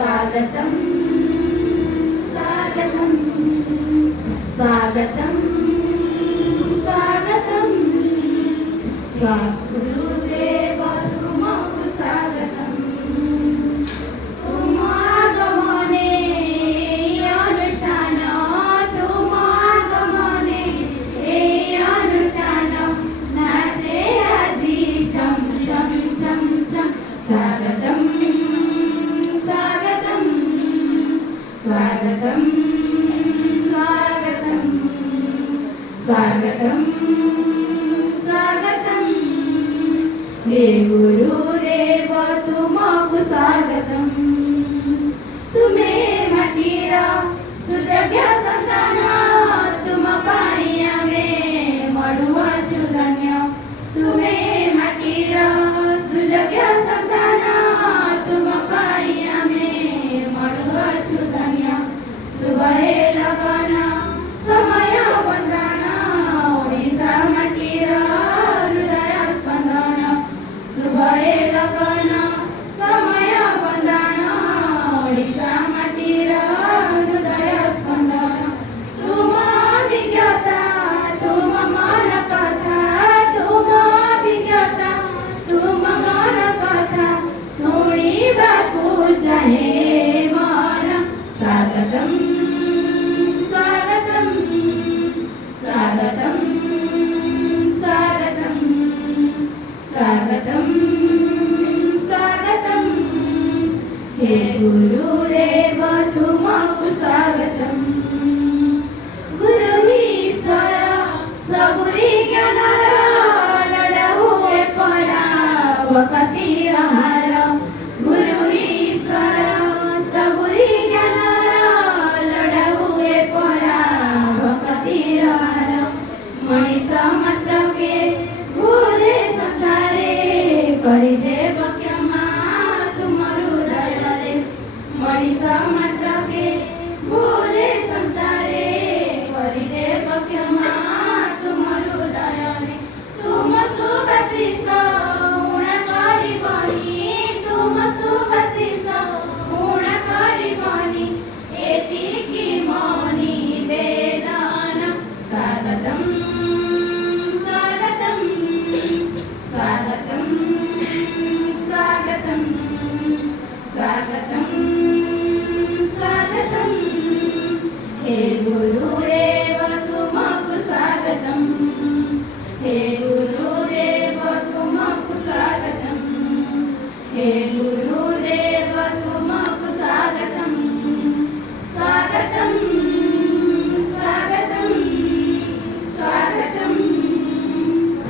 स्वागतम स्वागतम स्वागतम स्वागतम गुरुदेव तुमको स्वागतम तुम आगमने अनुष्ठान तुम आगमने अनुष्ठान नाचे आजी चम चम चम चम स्वागतम स्वागतम स्वागतम स्वागतम स्वागतम स्वागतम हे गुरुदेव तुमको स्वागतम तुम्हें मटीर सुजग्य संतान तुम पाई आमे मडुआछु धन्य तुम्हें मटीर सुजग्य संतान तुम पाई आमे मडुआछु धन्य सुबहे लगन समय वंदन ओडिशा मटीर हृदय स्पंदन सुबहे लगन समय वंदन ओडिशा मटीर हृदय स्पंदन तुम अभिज्ञता तुम मन कथा तुम अभिज्ञता तुम मन कथा शुणिबाकु चाहे मन स्वागतम स्वागतम स्वागतम स्वागतम स्वागतम स्वागतम हे गुरुदेव तुमको स्वागतम गुरु ईश्वर सबुरी ज्ञान लड़ हुए परा वकती रहार गुरु ईश्वर सबुरी ज्ञान लड़ हुए परा वकती रहार मनीष मात्र के भूले संसारे कर दे